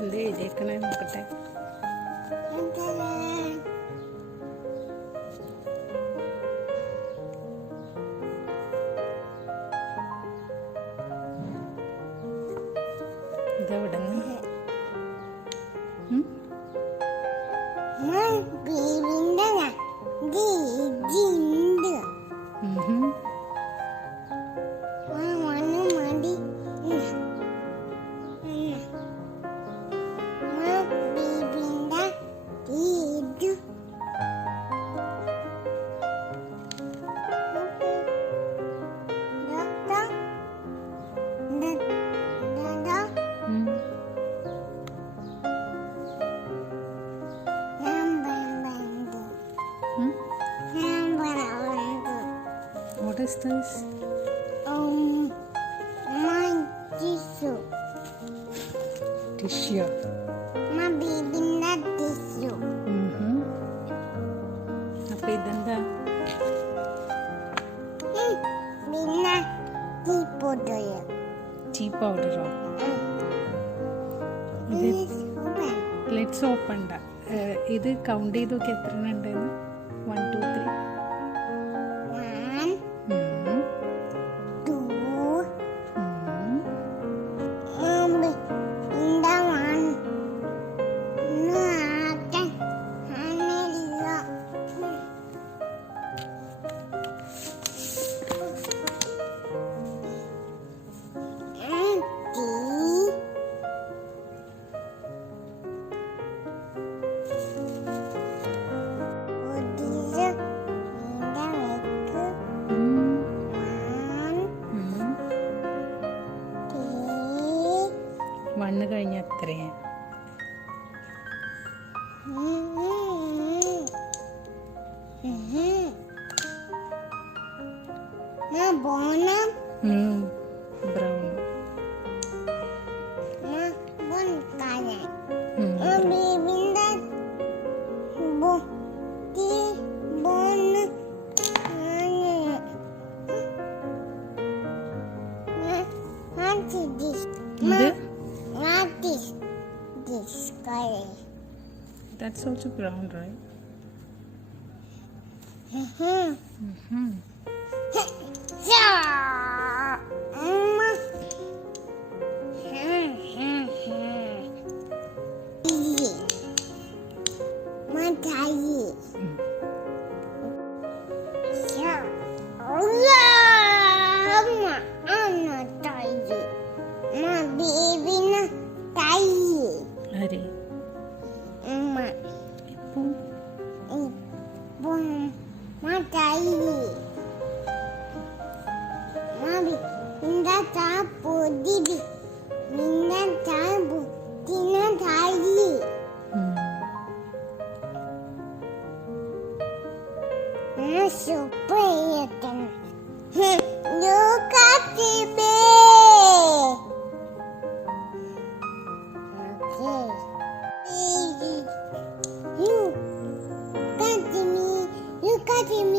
എന്തേ എഴുതിയേക്കണേ നോക്കട്ടെ. ഇതെവിടെ നിന്ന് What is this? My tissue. Tissue. My baby nut tissue. അപ്പോൾ ഇതെന്താ? പിന്നെ tea powder. Tea powder. Let's open that. ഇത് കൗണ്ട് ചെയ്ത് നോക്കി എത്ര ഉണ്ടെന്ന്. 1 2 3. 1 കഴിഞ്ഞ എത്രയാണ്? Brown. This color. That's also brown, right? Hari. Look at me. Look at me.